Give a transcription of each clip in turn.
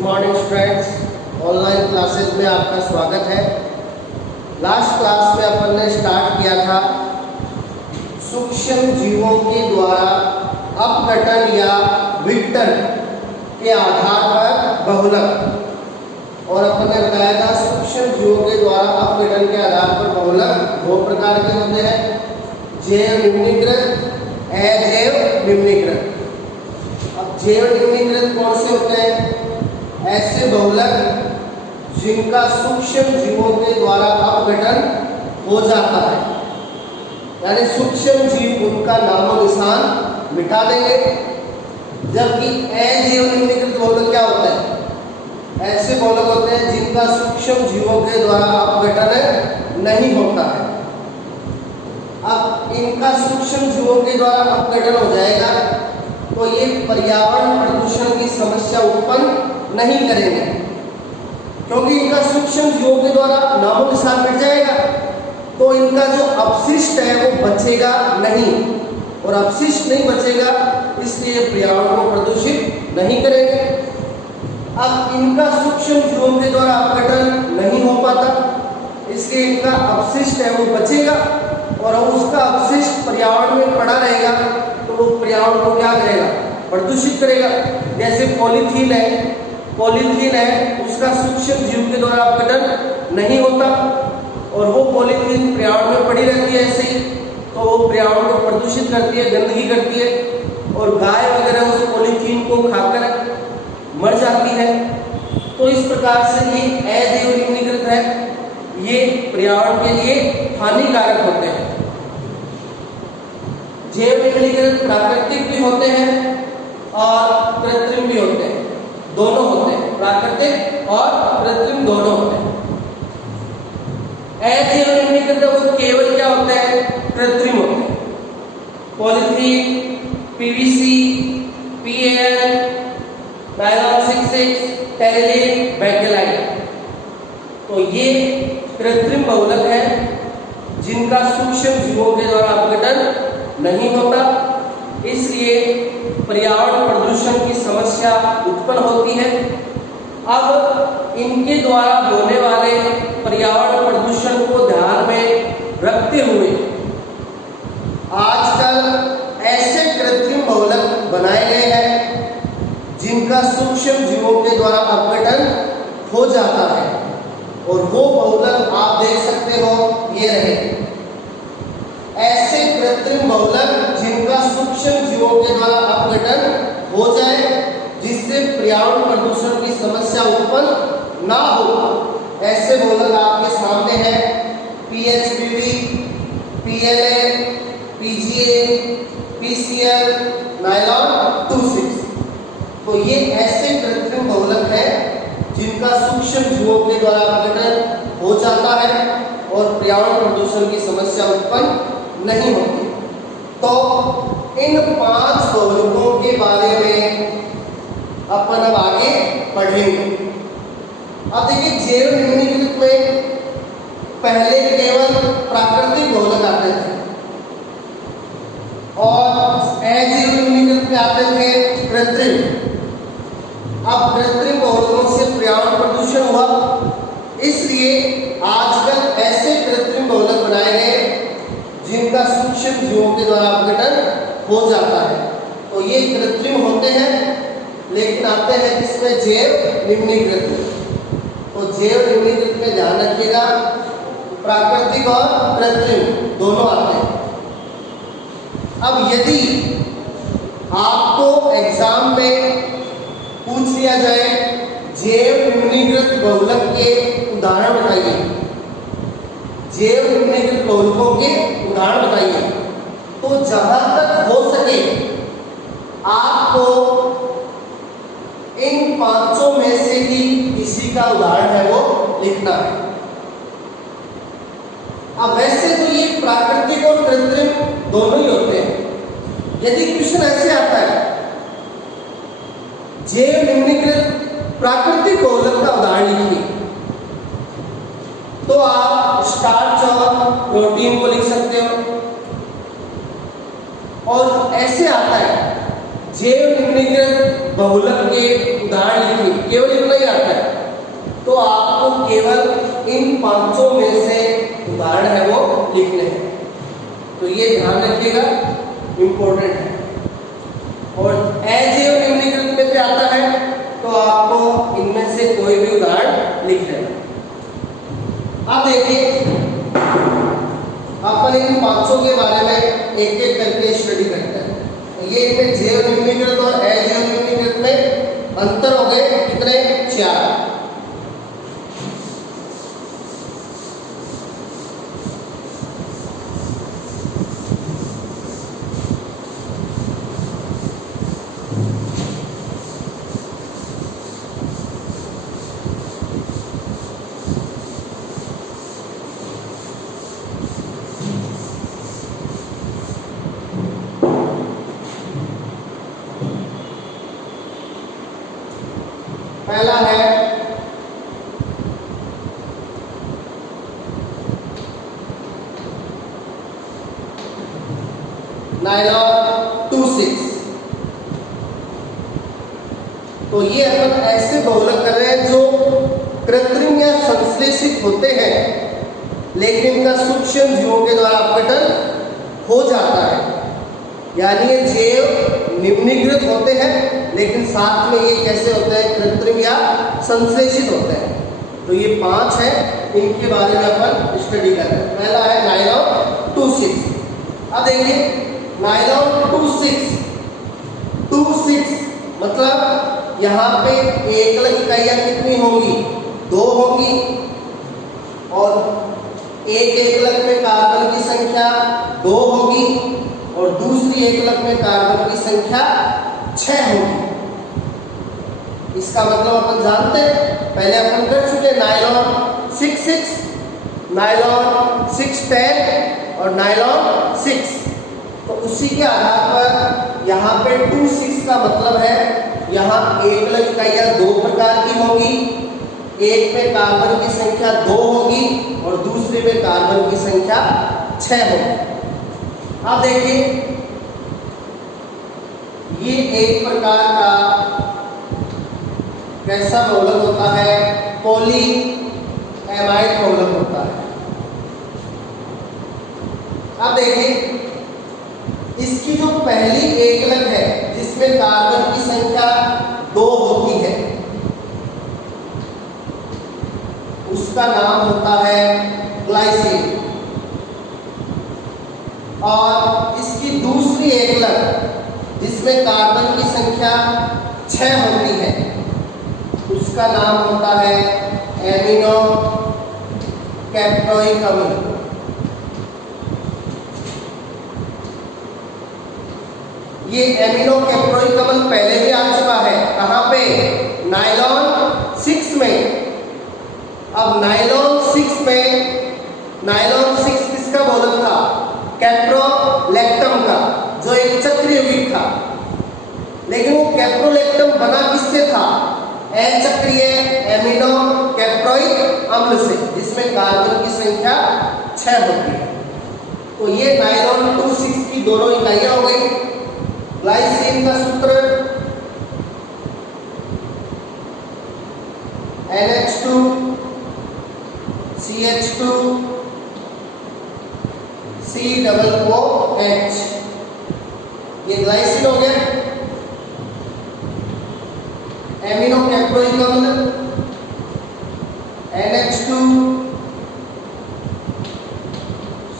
Good morning students, online classes में आपका स्वागत है। लास्ट क्लास में अपन ने स्टार्ट किया था सूक्ष्म जीवों के द्वारा अपघटन या विघटन के आधार पर बहुलक, और अपन ने बताया था सूक्ष्म जीवों के द्वारा अपघटन के आधार पर बहुलक दो प्रकार के होते हैं, जैव निम्नीकृत, अजैव निम्नीकृत। अब जैव निम्नीकृत कौन से होते हैं? ऐसे बहुलक जिनका सूक्ष्म जीवों के द्वारा अपघटन हो जाता है, यानी सूक्ष्म जीव उनका नामो निशान मिटा देंगे। जबकि अजैव निम्नीकृत बहुलक क्या होता है? ऐसे बहुलक होते हैं जिनका सूक्ष्म जीवों के द्वारा अपघटन नहीं होता है। अब इनका सूक्ष्म जीवों के द्वारा अपघटन हो जाएगा तो ये पर्यावरण प्रदूषण की समस्या उत्पन्न नहीं करेंगे, क्योंकि इनका सूक्ष्म जीवों के द्वारा नामो निशान मिट जाएगा तो इनका जो अपशिष्ट है वो बचेगा नहीं, और अपशिष्ट नहीं बचेगा इसलिए पर्यावरण को प्रदूषित नहीं करेंगे। अब इनका सूक्ष्म जीवों के द्वारा अपघटन नहीं हो पाता, इसलिए इनका अपशिष्ट है वो बचेगा, और उसका अपशिष्ट पर्यावरण में पड़ा रहेगा तो वो पर्यावरण को क्या करेगा? प्रदूषित करेगा। जैसे पॉलीथीन है उसका सूक्ष्म जीव के द्वारा अपघटन नहीं होता और वो पॉलीथीन पर्यावरण में पड़ी रहती है ऐसे ही, तो वो पर्यावरण को प्रदूषित करती है, गंदगी करती है, और गाय वगैरह उस पॉलीथीन को खाकर मर जाती है। तो इस प्रकार से ये अजैव निम्नीकृत है, ये पर्यावरण के लिए हानिकारक होते हैं। जैव निम्नीकृत प्राकृतिक भी होते हैं और कृत्रिम भी होते हैं, दोनों होते हैं, प्राकृतिक और कृत्रिम दोनों होते हैं। अजैव निम्नीकृत वो केवल क्या होते हैं? कृत्रिम होते हैं। Polythene, PVC, PL, nylon 66, terylene, bakelite, तो ये कृत्रिम बहुलक है जिनका सूक्ष्म जीवों के द्वारा अपघटन नहीं होता, इसलिए पर्यावरण प्रदूषण की समस्या उत्पन्न होती है। अब इनके द्वारा होने वाले पर्यावरण प्रदूषण को ध्यान में रखते हुए आजकल ऐसे कृत्रिम बहुलक बनाए गए हैं जिनका सूक्ष्म जीवों के द्वारा अपघटन हो जाता है, और वो बहुलक आप देख सकते हो ये रहे। ऐसे कृत्रिम बहुलक जिनका सूक्ष्म जीवों के द्वारा अपघटन हो जाए जिससे पर्यावरण प्रदूषण की समस्या उत्पन्न ना हो, ऐसे बहुलक आपके सामने हैं। पीएचपीवी, पीएलए, पीजीए, पीसीएल, नायलॉन 26, तो ये ऐसे कृत्रिम बहुलक हैं जिनका सूक्ष्म जीवों के द्वारा अपघटन हो जाता है और पर्यावरण प्रदूषण की समस्या उत्पन्न नहीं होती। तो इन 5 बहुलकों के बारे में अपन अब आगे पढ़ेंगे। अब देखिए, जैव निम्नीकृत में पहले केवल प्राकृतिक बहुलक आते थे और अजैव निम्नीकृत में आते थे कृत्रिम। अब कृत्रिम बहुलकों से पर्यावरण प्रदूषण हुआ, इसलिए आजकल ऐसे कृत्रिम बहुलक बनाए गए जिनका सूक्ष्म जीवों के द्वारा अपघटन हो जाता है। तो ये कृत्रिम होते हैं, लेकिन आते हैं किसमें? जैव निम्नीकृत में। तो जैव निम्नीकृत में ध्यान रखिएगा, प्राकृतिक और कृत्रिम दोनों आते हैं। अब यदि आपको एग्जाम में पूछ लिया जाए जैव निम्नीकृत बहुलक के उदाहरण बताइए, जैव निम्नीकृत बहुलकों के उदाहरण बताइए, तो जहां तक हो सके आपको इन 5 में से ही किसी का उदाहरण है वो लिखना है। अब वैसे तो ये प्राकृतिक और कृत्रिम दोनों ही होते हैं। यदि क्वेश्चन ऐसे आता है जैव निम्नीकृत प्राकृतिक बहुलक का उदाहरण लिखिए, तो आप स्टार्च और प्रोटीन को लिख सकते हो। और ऐसे आता है जैव निम्नीकृत बहुलक के उदाहरण लिखिए, केवल इतना ही आता है। तो आपको केवल इन 500 में से उदाहरण है वो लिखने हैं। तो ये ध्यान रखिएगा, इंपॉर्टेंट है। और एज एवं निम्नलिखित में पे आता है तो आपको इनमें से कोई भी उदाहरण लिख लेना। अब देखिए अपन इन 500 के बारे में एक एक करके स्टडी करते हैं। ये इनमें जैव निम्नलिखित और अजैव निम्नलिखित में अंतर हो गए कितने? 4। पहला है नायलॉन 2,6। तो ये अपन ऐसे बहुलक कर रहे हैं जो कृत्रिम या संश्लेषित होते हैं, लेकिन इनका सूक्ष्म जीवों के द्वारा अपघटन हो जाता है। यानी ये जैव निम्नीकृत होते हैं, लेकिन साथ में ये कैसे होते हैं? कृत्रिम या संश्लेषित होते हैं। तो ये 5 है, इनके बारे में अपन स्टडी कर रहे हैं। पहला है नायलॉन 2,6। अब देखिए नायलॉन 2,6 मतलब यहाँ पे एकलक इकाइयाँ कितनी होंगी? 2 होंगी। और एक एकलक में कार्बन की संख्या 2 होगी और दूसरी एकलक में कार्बन की संख्या 6 होगी। इसका मतलब अपन जानते हैं, पहले अपन कर चुके नायलॉन 6,6, नायलॉन 6,10 और नायलॉन 6। तो उसी के आधार पर यहाँ पे 2,6 का मतलब है यहाँ एकलक इकाइयाँ 2 प्रकार की होंगी। एक में कार्बन की संख्या 2 होगी और दूसरे में कार्बन की संख्या 6 होगी। अब देखिए ये एक प्रकार का कैसा बहुलक होता है? पॉली एमाइड बहुलक होता है। अब देखिए इसकी जो पहली एकलक है जिसमें कार्बन की संख्या 2 होती है, उसका नाम होता है ग्लाइसिन। और इसकी दूसरी एकलक जिसमें कार्बन की संख्या 6 होती है, उसका नाम होता है एमिनो कैप्टोइक अम्ल। ये एमिनो कैप्टोइक अम्ल पहले भी आ चुका है। कहाँ पे? नायलॉन 6 में। अब नायलॉन 6 में, नायलॉन 6 किसका बहुलक था? कैप्रोलैक्टम का, जो एक चक्रीय यौगिक था। लेकिन वो कैप्रोलैक्टम बना किससे था? अचक्रीय एमिनो कैप्टोइक अम्ल से, जिसमें कार्बन की संख्या 6 होती है। तो ये नायलॉन 2,6 की दोनों इकाइयां हो गई। ग्लाइसिन का सूत्र NH2 CH2 COOH, ये ग्लाइसिन हो गया। एमिनो कैप्टोइक अम्ल NH2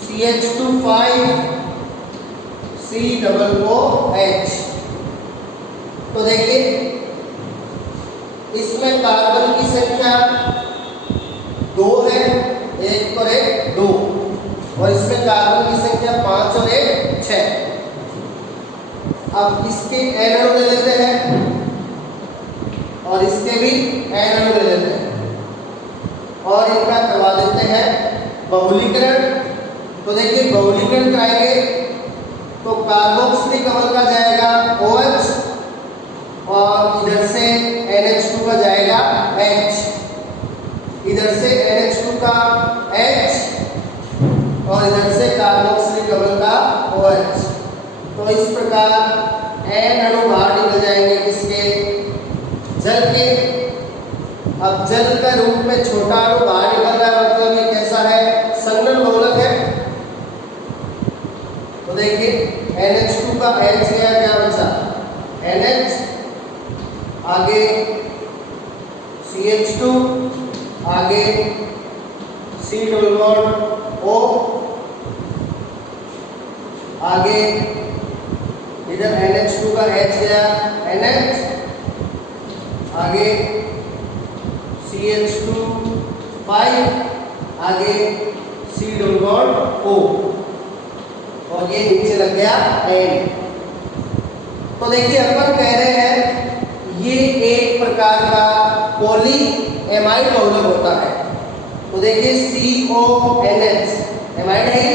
CH2 5COOH। तो देखिए इसमें कार्बन की संख्या 2 है, 1 और 1 2, और इसमें कार्बन की संख्या 5 और 1 6। अब इसके n अणु ले लेते हैं और इसके भी n अणु ले लेते हैं और इनका करवा देते हैं बहुलीकरण। तो देखिए बहुलीकरण कराएंगे तो कार्बोक्सिलिक अम्ल का जाएगा OH और इधर से NH2 का जाएगा H, इधर से NH2 का H और इधर से कार्बोक्सिलिक अम्ल का OH। तो इस प्रकार N अणु बाहर निकल जाएंगे किसके, जल के। अब जल का रूप में छोटा अणु बाहर निकल रहा है, मतलब ये कैसा है, संघनन बहुलक है। तो देखिए NH2 का H गया, क्या बचा NH, आगे CH2, आगे C डबल बॉन्ड O, आगे इधर NH2 का H गया NH, आगे CH2 5, आगे C डबल बॉन्ड O, और ये नीचे लग गया N। तो देखिए अपन कह रहे हैं ये एक प्रकार का पॉली एमाइड बहुलक होता है। तो देखिए CONH एमाइड है,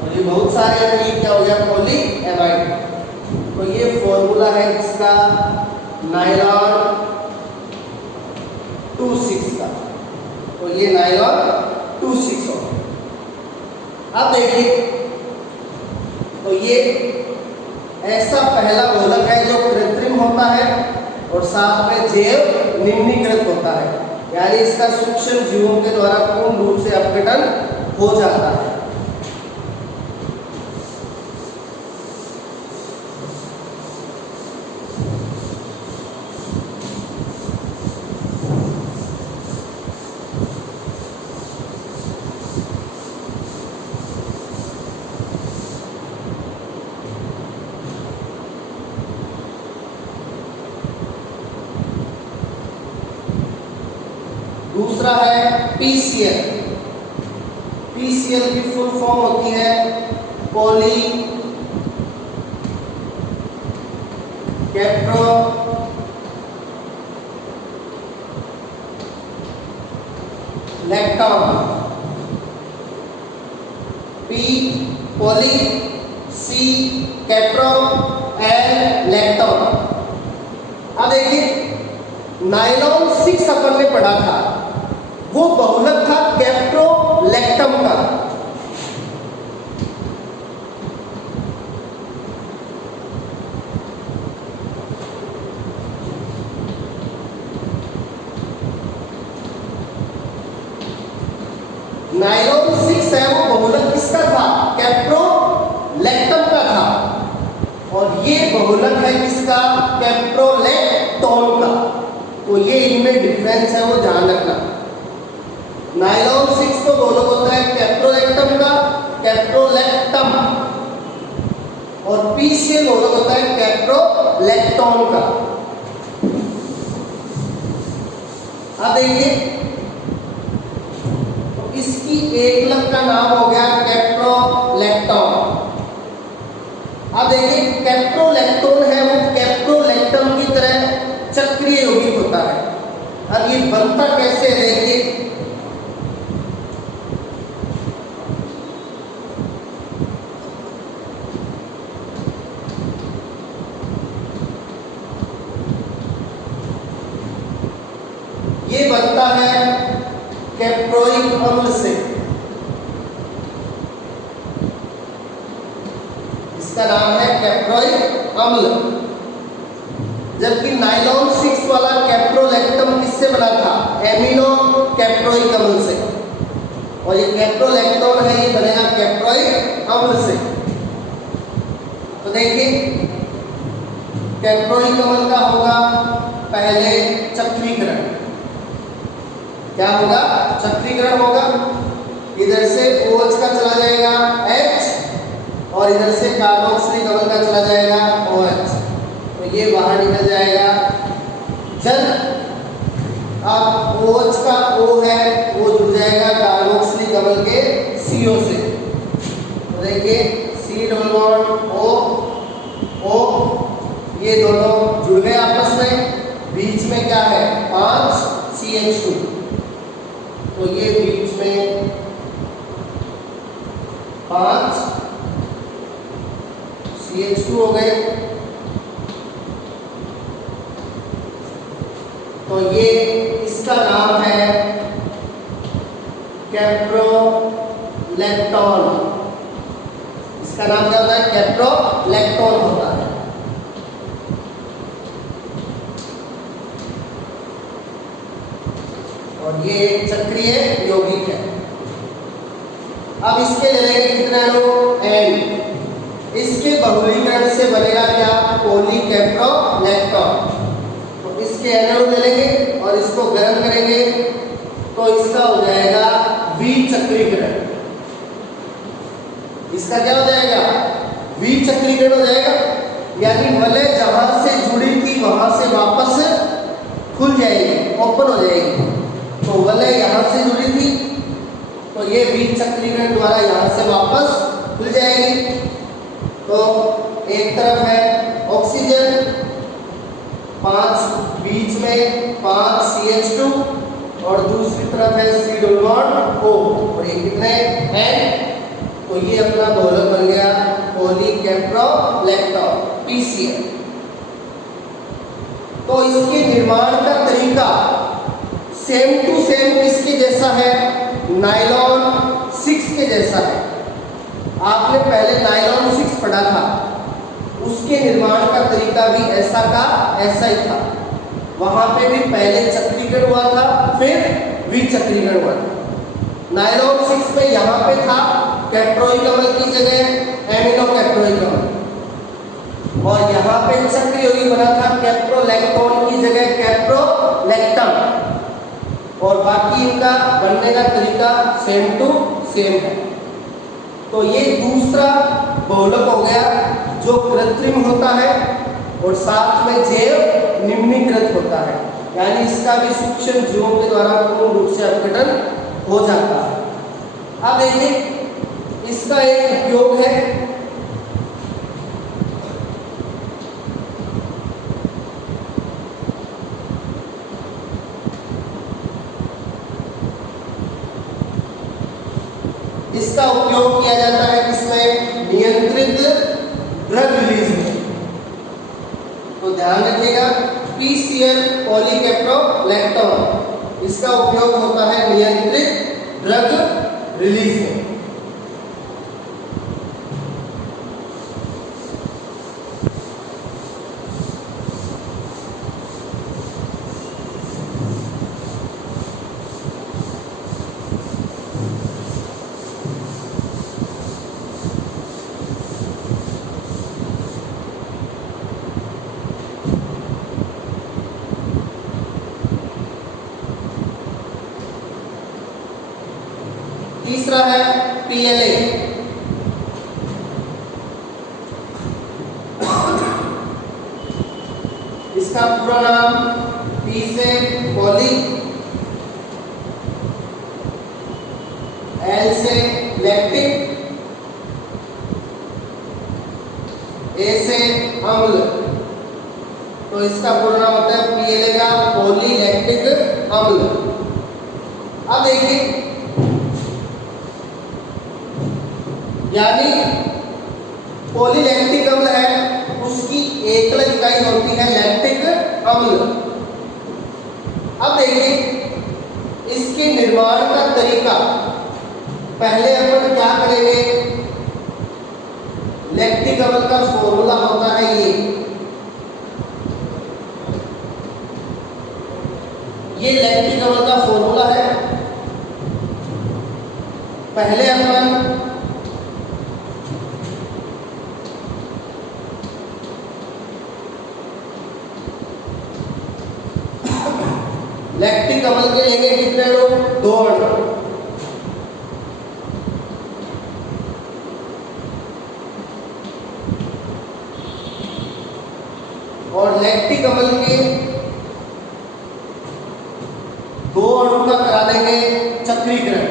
और ये बहुत सारे हैं, ये क्या हो गया पॉली एमाइड। तो ये फॉर्मूला है इसका नायलॉन 2,6 का। तो ये नायलॉन 2,6 हो। अब देखिए तो ये ऐसा पहला बहुलक है जो कृत्रिम होता है और साथ में जैव निम्नीकृत होता है, यानी इसका सूक्ष्म जीवों के द्वारा पूर्ण रूप से अपघटन हो जाता है। दूसरा है PCl। PCl की फुल फॉर्म होती है poly Caprio lactone, P poly, C Caprio, L lactone. अब देखिए नायलॉन 6 अपन ने पढ़ा था, वो बहुलक था कैप्रोलैक्टम का। नायलॉन 6 है वो बहुलक किसका था, कैप्रोलैक्टम का था, और ये बहुलक है किसका, कैप्रोलैक्टोन का। तो ये इनमें डिफरेंस है, वो ध्यान रखना। नायलॉन 6 तो बहुलक होता है कैप्रोलैक्टम का, कैप्रोलैक्टम, और PCl बहुलक होता है कैप्रोलैक्टोन का। अब देखिए तो इसकी एकलक का नाम हो गया कैप्रोलैक्टोन। अब देखिए कैप्रोलैक्टोन है वो कैप्रोलैक्टम की तरह चक्रीय यौगिक होता है। अब ये बनता कैसे है, देखिए ये बनता है कैप्रोइक अम्ल से। इसका नाम है कैप्रोइक अम्ल। जबकि नायलॉन 6 वाला कैप्रोलैक्टम किससे बना था, एमिनो कैप्रोइक अम्ल से, और ये कैप्रोलैक्टोन है ये बनेगा कैप्रोइक अम्ल से। तो देखिए कैप्रोइक अम्ल का होगा पहले चक्रीकरण, क्या होगा, चक्रीकरण होगा। इधर से OH का चला जाएगा H, और इधर से कार्बोक्सिलिक अम्ल का चला जाएगा OH, तो ये बाहर निकल जाएगा जल। अब OH का O है वो जुड़ जाएगा कार्बोक्सिलिक अम्ल के CO से। तो देखिए C डबल बॉन्ड O, ये दोनों जुड़ गए आपस में, बीच में क्या है 5 CH2, तो ये बीच में 5 CH2 हो गए। तो ये इसका नाम है कैप्रोलैक्टोन। इसका नाम क्या होता है, कैप्रोलैक्टोन होता है। ये एक चक्रीय यौगिक है। अब इसके ले लेंगे कितने अणु N, इसके बहुलीकरण से बनेगा क्या पॉलीकेप्रोलैक्टोन। तो इसके N अणु ले लेंगे और इसको गर्म करेंगे तो इसका हो जाएगा विचक्रीकरण। इसका क्या हो जाएगा विचक्रीकरण हो जाएगा, यानी वलय जहां से जुड़ी थी वहां से वापस खुल जाएगी, ओपन हो जाएगी। तो वलय यहां से जुड़ी थी तो ये विचक्रीकरण द्वारा यहां से वापस खुल जाएगी। तो एक तरफ है ऑक्सीजन 5 बीच में 5 CH2 और दूसरी तरफ है C डबल बॉन्ड O और ये कितने N। तो ये अपना बहुलक बन गया पॉलीकेप्रोलैक्टोन PCl। तो इसके निर्माण का तरीका सेम टू सेम किसके जैसा है, नायलॉन 6 के जैसा है। आपने पहले नायलॉन 6 पढ़ा था, उसके निर्माण का तरीका भी ऐसा का ऐसा ही था। वहां पे भी पहले चक्रीकरण हुआ था फिर विचक्रीकरण हुआ था। नायलॉन 6 में यहाँ पे था कैप्रोइक अम्ल की जगह एमिनो कैप्रोइक अम्ल और यहाँ पे चक्र यौगिक बना था कैप्रोलैक्टोन की जगह कैप्रोलैक्टम और बाकी इनका बनने का तरीका सेम टू सेम है। तो ये दूसरा बहुलक हो गया जो कृत्रिम होता है और साथ में जैव निम्नीकृत होता है, यानी इसका भी सूक्ष्म जीवों के द्वारा पूर्ण रूप से अपघटन हो जाता है। अब देखिए इसका एक उपयोग है इसका उपयोग किया जाता है किसमें, नियंत्रित ड्रग रिलीज में। तो ध्यान रखिएगा PCl पॉलीकेप्रोलैक्टोन, इसका उपयोग होता है नियंत्रित ड्रग रिलीज में। तीसरा है PLA, इसका पूरा नाम P से पॉली, L से लैक्टिक, A से अम्ल। तो इसका पूरा नाम होता है PLA का पॉलीलैक्टिक अम्ल। अब देखिए यानी पॉलीलैक्टिक अम्ल है उसकी एकल इकाई होती है लैक्टिक अम्ल। अब देखिए इसके निर्माण का तरीका, पहले अपन क्या करेंगे, लैक्टिक अम्ल का फॉर्मूला होता है ये लैक्टिक अम्ल का फॉर्मूला है। पहले अपन लैक्टिक अम्ल के लेंगे कितने अणु, 2 अणु। और लैक्टिक अम्ल के 2 अणु का करा देंगे चक्रीकरण।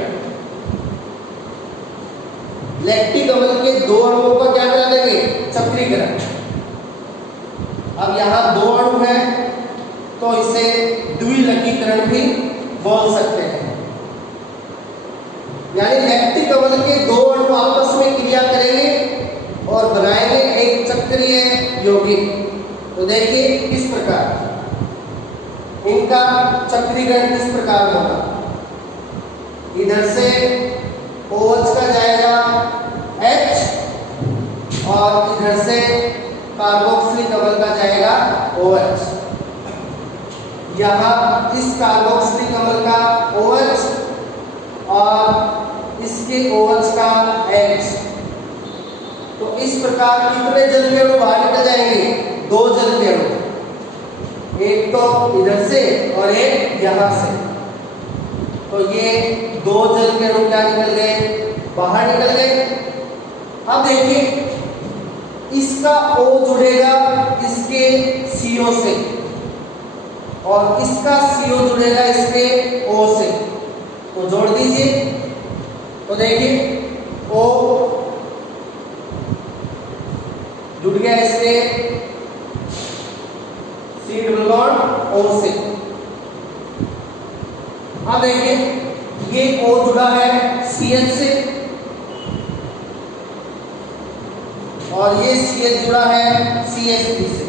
लैक्टिक अम्ल के 2 अणुओं का क्या करा देंगे, चक्रीकरण। अब यहाँ 2 अणु है तो इसे द्विलकीकरण भी बोल सकते हैं, यानी लैक्टिक अम्ल के 2 अणु आपस में क्रिया करेंगे और बनाएंगे एक चक्रीय यौगिक। तो देखिए किस प्रकार इनका चक्रीकरण किस प्रकार होगा, इधर से OH का जाएगा H और इधर से कार्बोक्सिलिक अम्ल का जाएगा OH। यहाँ इस कार्बोक्सिलिक अम्ल का OH और इसके OH का H। तो इस प्रकार कितने जल के अणु बाहर निकल जाएंगे? 2 जल के अणु, एक तो इधर से और एक यहाँ से। तो ये 2 जल के अणु क्या निकल गए? बाहर निकल गए। अब देखिए इसका O जुड़ेगा इसके CO से और इसका CO जुड़ेगा इसके O से। तो जोड़ दीजिए। तो देखिए O जुड़ गया इसके C डबल बॉन्ड O से। अब देखिए ये O जुड़ा है CH से और ये CH जुड़ा है CH3 से।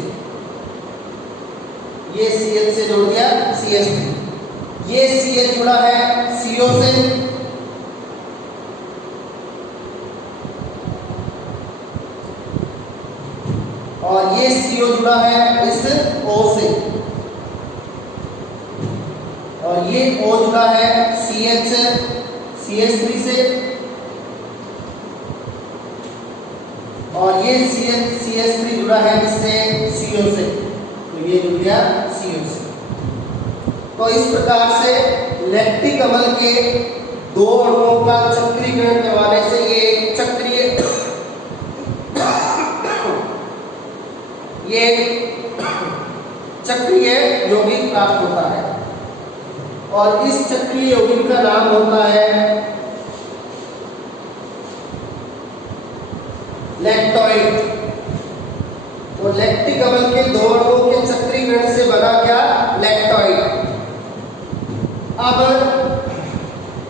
ये CH से जोड़ दिया CH3। ये CH जुड़ा है CO से और ये CO जुड़ा है इस O से और ये O जुड़ा है CH3 से और ये CH3 जुड़ा है इससे CO से। तो ये जुड़ गया CO से। तो इस प्रकार से लैक्टिक अम्ल के 2 अणुओं का चक्रीकरण करवाने से ये चक्रीय यौगिक प्राप्त होता है और इस चक्रीय यौगिक का नाम होता है लैक्टोइड। तो लैक्टिक अम्ल के 2 अणुओं के चक्रीकरण से बना क्या? लैक्टोइड। अब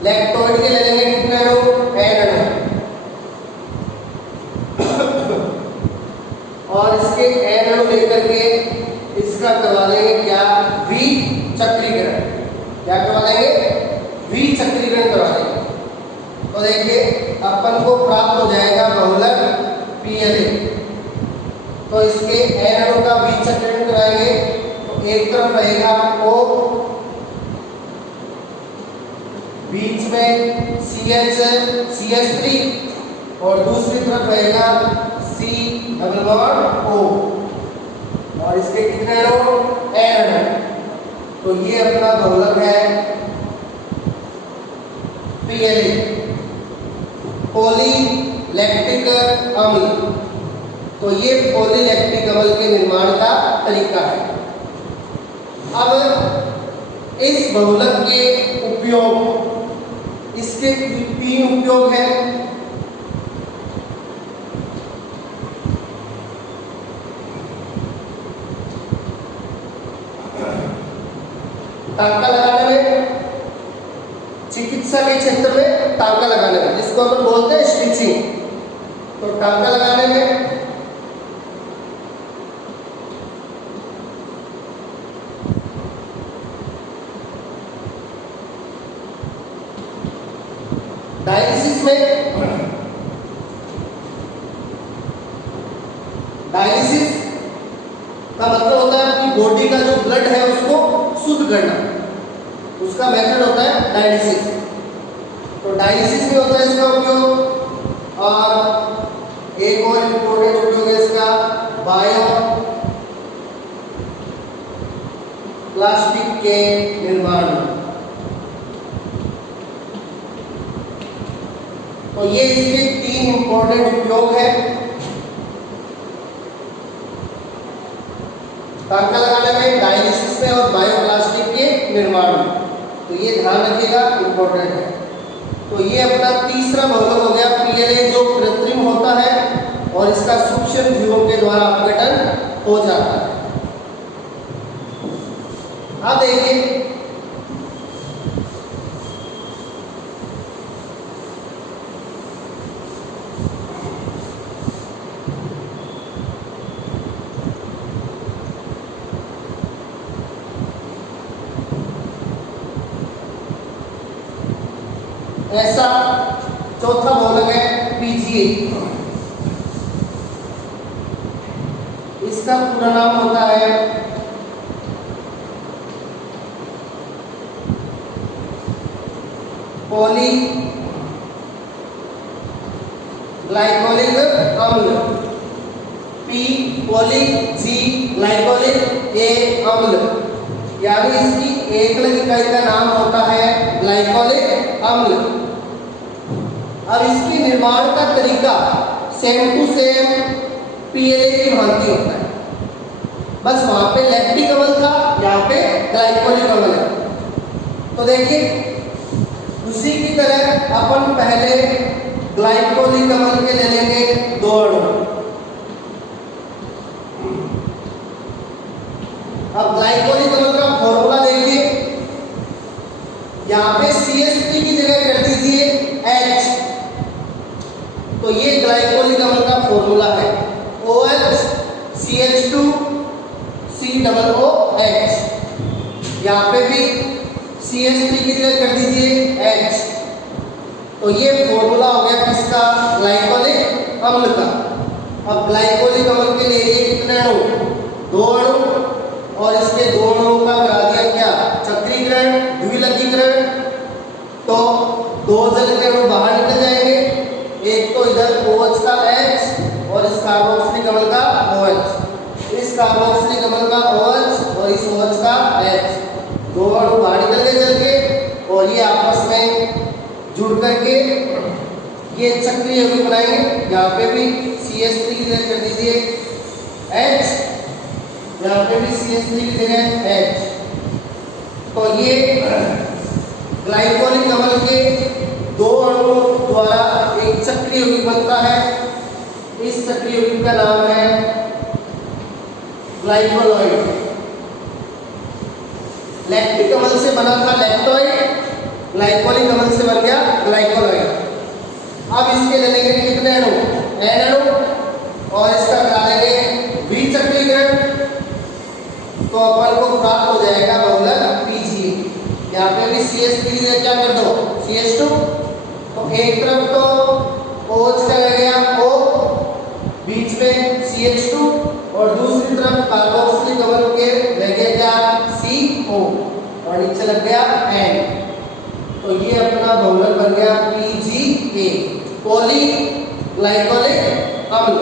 लैक्टोइड के ले लेंगे कितने अणु? N अणु और इसके N अणु लेकर के इसका करवा देंगे क्या? विचक्रीकरण। क्या करवा देंगे? विचक्रीकरण करवा देंगे। तो देखिए अपन को प्राप्त हो जाएगा बहुलक PLA। तो इसके N अणु का विचक्रीकरण कराएंगे तो एक तरफ रहेगा O, बीच में CH3 और दूसरी तरफ रहेगा C डबल बॉन्ड O और इसके कितने अणु? N अणु। तो ये अपना बहुलक है PLA, पॉलीलैक्टिक अम्ल। तो ये पॉलीलैक्टिक अम्ल के निर्माण का तरीका है। अब इस बहुलक के उपयोग, इसके 3 उपयोग है। टांका लगाने में, चिकित्सा के क्षेत्र में टांका लगाने में, जिसको अपन बोलते हैं स्टिचिंग। तो टांका लगाने में, डायलिसिस में, डायलिसिस का मतलब होता है कि बॉडी का जो ब्लड है उसको शुद्ध करना, उसका मेथड होता है डायलिसिस। तो डायलिसिस में होता है इसका उपयोग। और एक और इम्पोर्टेंट उपयोग है इसका बायो प्लास्टिक के निर्माण में। तो ये इसके 3 इम्पोर्टेंट उपयोग है। टांका लगाने में, डायलिसिस में और बायोप्लास्टिक के निर्माण में। तो ये ध्यान रखिएगा, इम्पोर्टेंट है। तो ये अपना तीसरा बहुलक हो गया PLA, जो कृत्रिम होता है और इसका सूक्ष्म जीवों के द्वारा अपघटन हो जाता है। अब देखिए ऐसा चौथा बहुलक है PGA। इसका पूरा नाम होता है पॉली ग्लाइकोलिक अम्ल, P poly, G glycolic, A अम्ल, यानी इसकी एकल इकाई का नाम होता है ग्लाइकोलिक अम्ल। अब इसके निर्माण का तरीका सेम टू सेम PLA की भांति होता है, बस वहां पे लैक्टिक अम्ल था, यहाँ पे ग्लाइकोलिक अम्ल है। तो देखिए उसी की तरह अपन पहले ग्लाइकोलिक अम्ल के ले लेंगे 2 अणु। अब ग्लाइकोलिक अम्ल का फॉर्मूला देखिए, यहाँ पे CH3 की जगह कर दीजिए H, तो ये ग्लाइकोलिक अम्ल का फॉर्मूला है OH CH2 COOH। यहाँ पे भी CH3 की जगह कर दीजिए H, तो ये फॉर्मूला हो गया किसका, ग्लाइकोलिक अम्ल का। अब ग्लाइकोलिक अम्ल के लिए कितने अणु, 2 अणु, और इसके 2 अणुओं का करा दिया क्या, चक्रीकरण, द्विलकीकरण, तो 2 जल के अणु बाहर निकल जाएंगे, एक तो इधर OH का H और इस कार्बोक्सिलिक अम्ल का OH, इस कार्बोक्सिलिक अम्ल का OH और इस OH का H, 2 अणु बाहर निकल गए जल के, और ये आपस में जुड़ करके ये चक्रीय यौगिक बनाएंगे। यहाँ पे भी CH3 की जगह कर दीजिए H, यहाँ पे भी CH3 की जगह H, तो ये ग्लाइकोलिक अम्ल के 2 अणुओं द्वारा एक चक्रीय यौगिक बनता है। इस चक्रीय यौगिक का नाम है ग्लाइकोलॉइड। लैक्टिक अम्ल से बना था लैक्टोइड, ग्लाइकोलिक अम्ल से बन गया ग्लाइकोलॉइड। अब इसके ले लेंगे कितने अणु, N अणु, और इसका करा लेंगे विचक्रीकरण, तो अपन को प्राप्त हो जाएगा बहुलक PGA। यहाँ पे भी CH3 की क्या कर दो CH2, तो एक तरफ तो OH का रह गया O, बीच में CH2, और दूसरी तरफ कार्बोक्सिलिक अम्ल के रह गया क्या CO, और नीचे लग गया N, तो ये अपना बहुलक बन गया PGA, पॉली ग्लाइकोलिक अम्ल।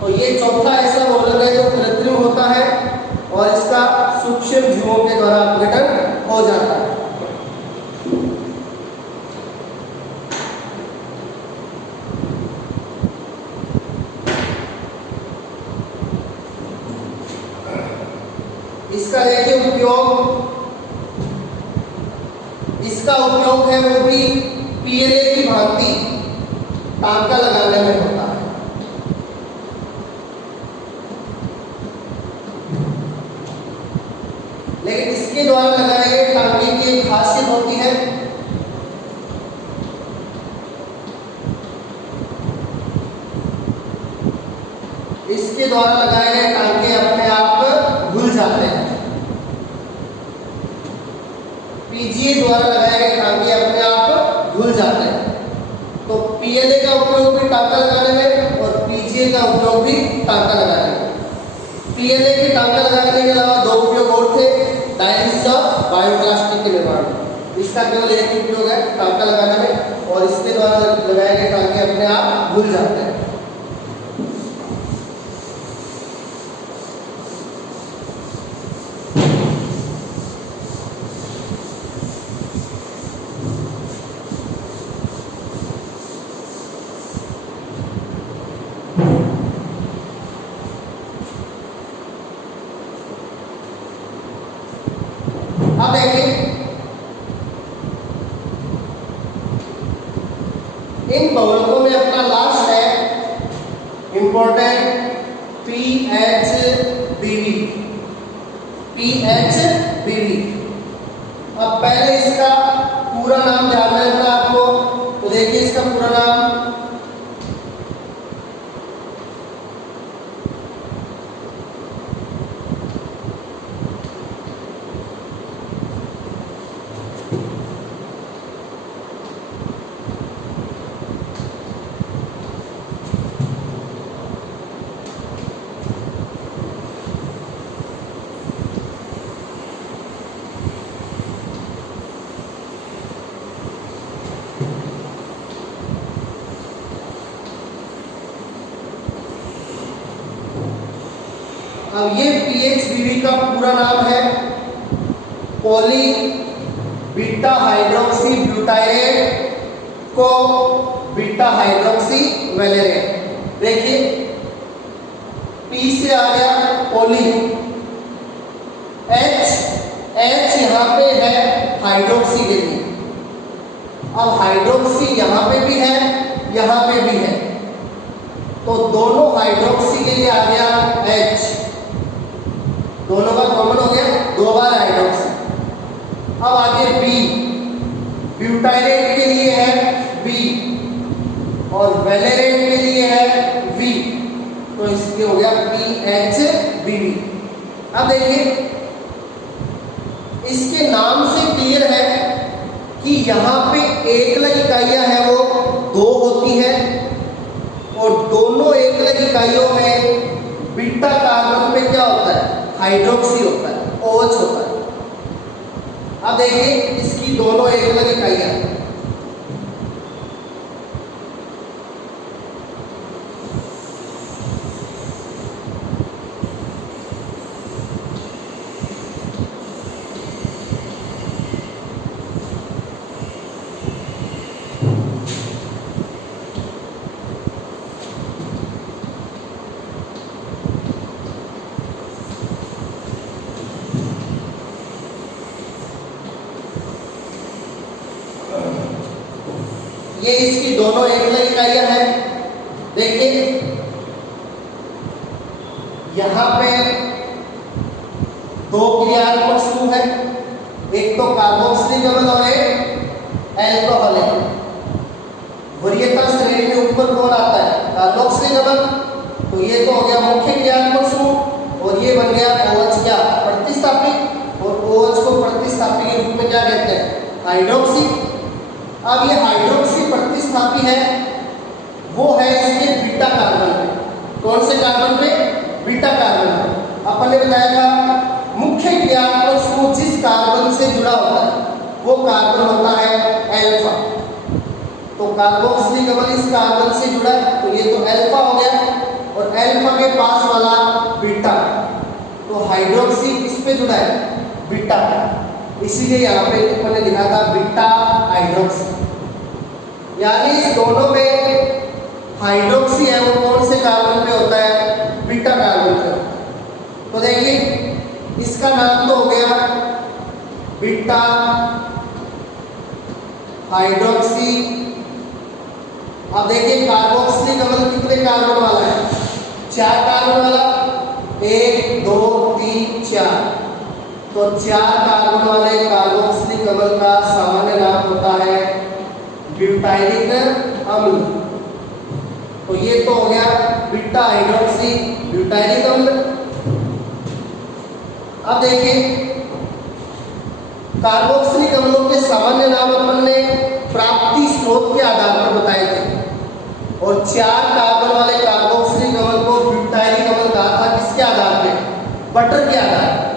तो ये चौथा ऐसा बहुलक है जो कृत्रिम होता है और इसका सूक्ष्म जीवों के द्वारा अपघटन हो जाता है। इसका देखिए उपयोग, इसका उपयोग है वो भी PLA की भांति टांका लगाने में होता है। लेकिन इसके द्वारा लगाए गए टांके की एक खासियत होती है, इसके द्वारा लगाए गए टांके अपने आप घुल जाते हैं। PGA द्वारा लगाए गए टांके अपने आप घुल जाते हैं। तो PLA का उपयोग भी टांका लगाने में और PGA का उपयोग भी टांका लगाने में। PLA के टांका लगाने के अलावा 2 उपयोग और थे, डायलिसिस और बायोप्लास्टिक के निर्माण में। इसका केवल एक उपयोग है टांका लगाने में, और इसके द्वारा लगाए गए टांके अपने आप घुल जाते हैं। अब देखिए इन बहुलकों में अपना लास्ट है इंपॉर्टेंट PHBV। अब पहले इसका पूरा नाम ध्यान में रखना आपको, तो देखिए इसका पूरा नाम अब ये PHBV का पूरा नाम है पॉली बीटा हाइड्रोक्सी ब्यूटाइरेट को बीटा हाइड्रोक्सी वैलेरेट। देखिए P से आ गया पॉली, H यहाँ पे है हाइड्रोक्सी के लिए। अब हाइड्रोक्सी यहाँ पे भी है, यहाँ पे भी है, तो दोनों हाइड्रोक्सी के लिए आ गया H, दोनों का कॉमन हो गया, 2 बार हाइड्रोक्सी। अब आगे B, ब्यूटाइरेट के लिए है B और वैलेरेट के लिए है V, तो इसके हो गया PHBV। अब देखिए इसके नाम से क्लियर है कि यहाँ पे एकलक इकाइयां हैं वो 2 होती हैं और दोनों एकलक इकाइयों में बीटा कार्बन पे क्या होता है, हाइड्रोक्सी होता है, OH होता है। अब देखिए इसकी दोनों एकलक इकाइयां, ये इसकी दोनों एकलक इकाइयां हैं। देखिए यहां पे 2 क्रियात्मक समूह है, एक तो कार्बोक्सिलिक अम्ल और एक अल्कोहल है। वरीयता श्रेणी में ऊपर कौन आता है, कार्बोक्सिलिक अम्ल, तो ये तो हो गया मुख्य क्रियात्मक समूह और ये बन गया OH क्या, प्रतिस्थापी, और OH को प्रतिस्थापी के रूप में क्या कहते हैं, हाइड्रोक्सी। अब ये हाइड्रोक्सी प्रतिस्थापी है, वो है इसके बीटा कार्बन पे। कौन से कार्बन पे, बीटा कार्बन पे। अपन ने बताया था मुख्य क्रियात्मक समूह जिस कार्बन से जुड़ा होता है वो कार्बन होता है अल्फा, तो कार्बोक्सिलिक अम्ल इस कार्बन से जुड़ा है, तो ये तो अल्फा हो गया, और अल्फा के पास वाला बीटा, तो हाइड्रोक्सी किस पे जुड़ा है, बीटा पे, इसीलिए यहाँ पे ऊपर ने लिखा था बीटा हाइड्रोक्सी। यानी इस दोनों में हाइड्रोक्सी है वो कौन से कार्बन पे होता है, बीटा कार्बन पे होता है। तो देखिए इसका नाम तो हो गया बीटा हाइड्रोक्सी। अब देखिए कार्बोक्सिलिक अम्ल कितने कार्बन वाला है, 4 कार्बन वाला, 1 2 3 4, तो 4 कार्बन वाले कार्बोक्सिलिक अम्ल का सामान्य नाम होता है ब्यूटाइलिक अम्ल। तो ये तो हो गया बीटा हाइड्रोक्सी ब्यूटाइलिक अम्ल। अब देखिए कार्बोक्सिलिक अम्लों के सामान्य नाम अपन ने प्राप्ति स्रोत के आधार पर बताए थे, और 4 कार्बन वाले कार्बोक्सिलिक अम्ल को ब्यूटाइलिक अम्ल कहा था किसके आधार पे, बटर के आधार पर,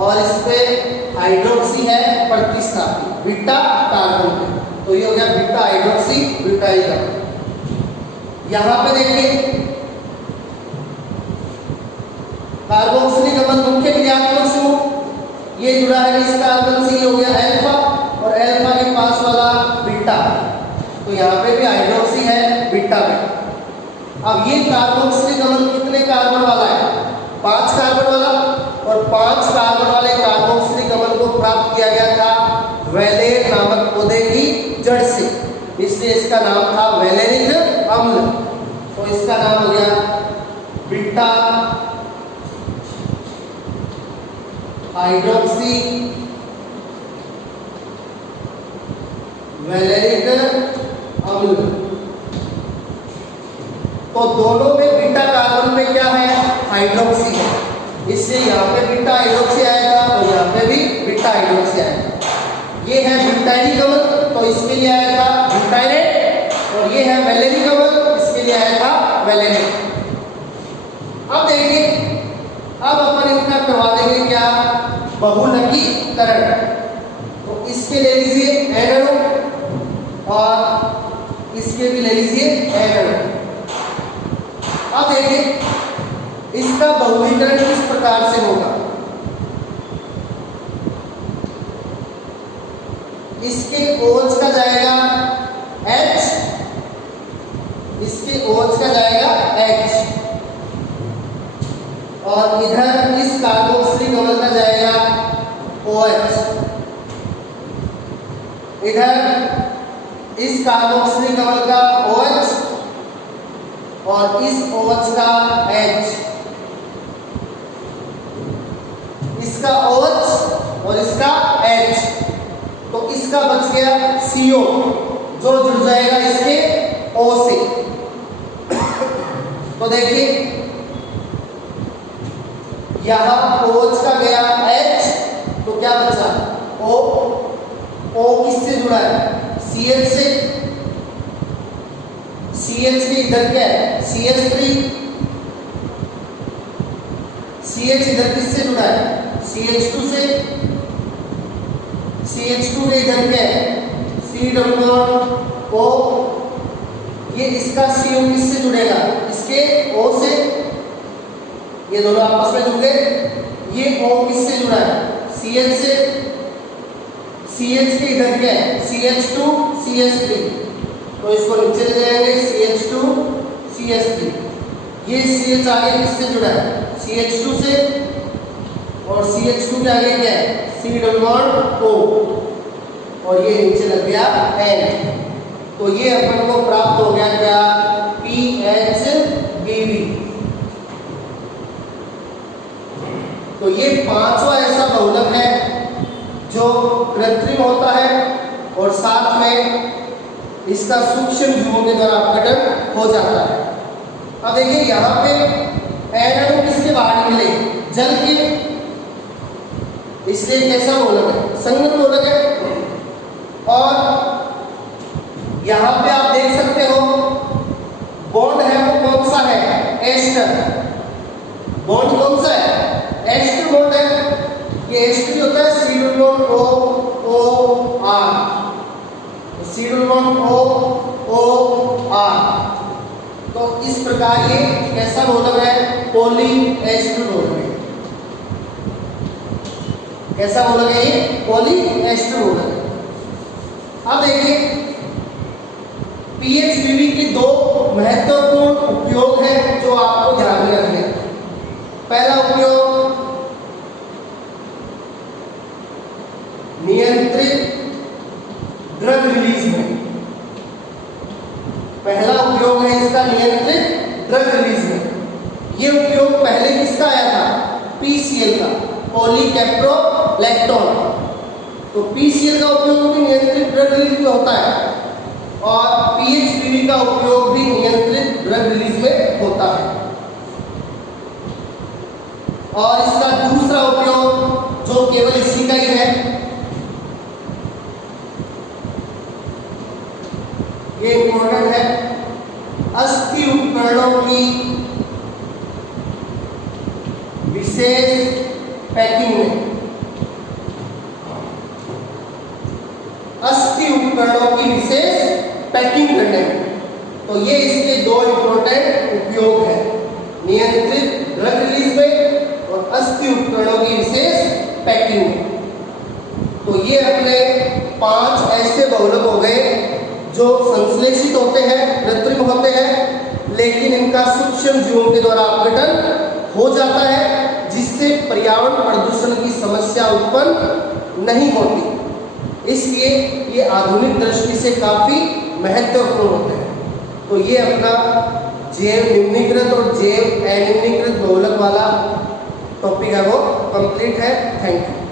और इस पे हाइड्रोक्सी है प्रतिस्थापी बीटा कार्बन पे, तो ये हो गया बीटा हाइड्रोक्सी ब्यूटाइलिक अम्ल। यहां पे देखिए कार्बोक्सिलिक अम्ल मुख्य क्रियात्मक समूह, ये जुड़ा है इस कार्बन से, ये हो गया अल्फा, और अल्फा के पास वाला बीटा, तो यहाँ पे भी हाइड्रोक्सी है बीटा पे। अब ये कार्बोक्सिलिक अम्ल कितने कार्बन वाला है, 5 कार्बन वाला, और 5 कार्बन वाले कार्बोक्सिलिक अम्ल को प्राप्त किया गया था वैलेर नामक पौधे की जड़ से, इसलिए इसका नाम था वैलेरिक अम्ल। तो इसका नाम हो गया बीटा हाइड्रोक्सी वैलेरिक अम्ल। तो दोनों में बीटा कार्बन में क्या है, हाइड्रोक्सी है, इसलिए यहाँ पे बीटा हाइड्रोक्सी आएगा और यहाँ पे भी बीटा हाइड्रोक्सी आएगा। ये है ब्यूटाइलिक अम्ल, तो इसके लिए आएगा ब्यूटाइलेट, और ये है वैलेरिक अम्ल, इसके लिए आएगा वैलेरेट। अब देखिए अब अपन इनका करवा देंगे क्या, बहुलकीकरण। तो इसके ले लीजिए N अणु और इसके भी ले लीजिए N अणु। अब देखिए इस इसका बहुलीकरण इस प्रकार से होगा, इसके OH का जाएगा H, इसके OH का जाएगा H, और इधर इस कार्बोक्सिलिक अम्ल का जाएगा OH, इधर इस कार्बोक्सिलिक अम्ल का OH और इस OH का H, इसका OH और इसका H, तो इसका बच गया CO जो जुड़ जाएगा इसके O से। तो देखिए यहां OH का गया H, तो क्या बचा O, O किससे जुड़ा है CH से, CH के इधर क्या है CH3, CH इधर किससे जुड़ा है CH2 से, CH2 के इधर क्या है C डबल बॉन्ड O, ये इसका CO किससे जुड़ेगा इसके O से, ये दोनों आपस में जुड़ गए, ये O किससे जुड़ा है CH से, CH के इधर क्या है CH2 CH3, तो इसको नीचे ले जाएंगे CH2 CH3, ये CH आगे किससे जुड़ा है CH2 से, और CH2 के आगे क्या है C डबल बॉन्ड O, और ये नीचे लग गया N, तो ये अपन को प्राप्त हो गया क्या PHBV। तो ये पांचवा ऐसा बहुलक है जो कृत्रिम होता है और साथ में इसका सूक्ष्म जीवों के द्वारा अपघटन हो जाता है। अब देखिए यहाँ पे N अणु किसके बाहर निकले जल के, इसलिए कैसा बहुलक है संगत बहुलक है। और यहाँ पे आप देख सकते हो बॉन्ड है वो कौन सा है एस्टर, बॉन्ड कौन सा है एस्टर बॉन्ड है, ये एस्टर होता है C double bond O R, C double bond O R, तो इस प्रकार ये कैसा बहुलक है पॉली एस्टर बहुलक है। कैसा बहुलक है ये पॉली एस्टर बहुलक है। अब देखिए PHBV के दो महत्वपूर्ण उपयोग हैं जो आपको ध्यान में रखने हैं। पहला उपयोग नियंत्रित ड्रग रिलीज में, पहला उपयोग है इसका नियंत्रित ड्रग रिलीज में। ये उपयोग पहले किसका आया था PCL का, पॉलीकैप्रोलैक्टोन, तो PCL का उपयोग भी नियंत्रित ड्रग रिलीज में होता है और PHBV का उपयोग भी नियंत्रित ड्रग रिलीज में होता है। और इसका दूसरा उपयोग जो केवल इसी का ही है, ये इंपॉर्टेंट है, अस्थि उपकरणों की विशेष पैकिंग में, अस्थि उपकरणों की विशेष पैकिंग करने में। तो ये इसके दो इंपॉर्टेंट उपयोग हैं, नियंत्रित ड्रग रिलीज में और अस्थि उपकरणों की विशेष पैकिंग में। तो ये अपने 5 ऐसे बहुलक हो गए जो संश्लेषित होते हैं, कृत्रिम होते हैं, लेकिन इनका सूक्ष्म जीवों के द्वारा अपघटन हो जाता है जिससे पर्यावरण प्रदूषण की समस्या उत्पन्न नहीं होती। इसलिए ये आधुनिक दृष्टि से काफी महत्वपूर्ण होते हैं। तो ये अपना जैव निम्नीकृत और जैव अनिम्नीकृत बहुलक वाला टॉपिक है वो कंप्लीट है। Thank you.